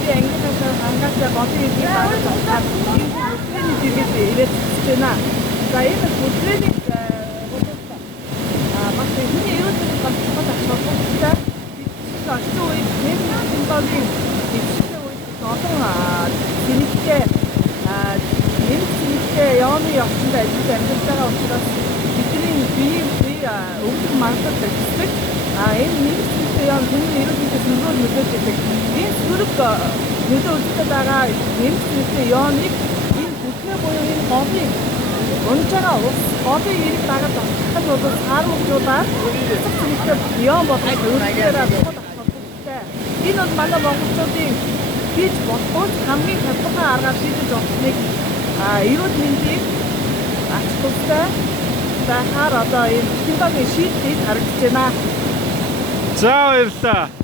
би ангиас хангалттай голын эдийг хараад байна. Бүлтрэний дэргэд ирээд чиж байна. За энэ бүлтрэний бас хүний ерөөдөө бас чухал асуудалтай. Орчин үед технологийн дэвшилтэй үед олон зэрэгтэй яоны явцанд ажиллаж амьдарч байгаа учраас бидний бие өвдөх магадлал байдаг. Энэ нэгдсэн яон хүний ерөөдөө нөлөө нөлөөдөг. Энэ сөрөг нөлөө үзүүлээд байгаа нэгдсэн яоныг энэ бүхнээ буюу энэ голыг унж байгаа ус голын ирэг дагаад авчихад бол сааруулжуулаад зэрэгтэй яон болох өөрөөр энэ бол манай монголчуудын хийж болох хамгийн хялбархан аргаар шийдэж олсныг эрүүл мэндийг ач тустай байхаар одоо энэ технологийн шийдлийг харагдаж байна. За баярлалаа.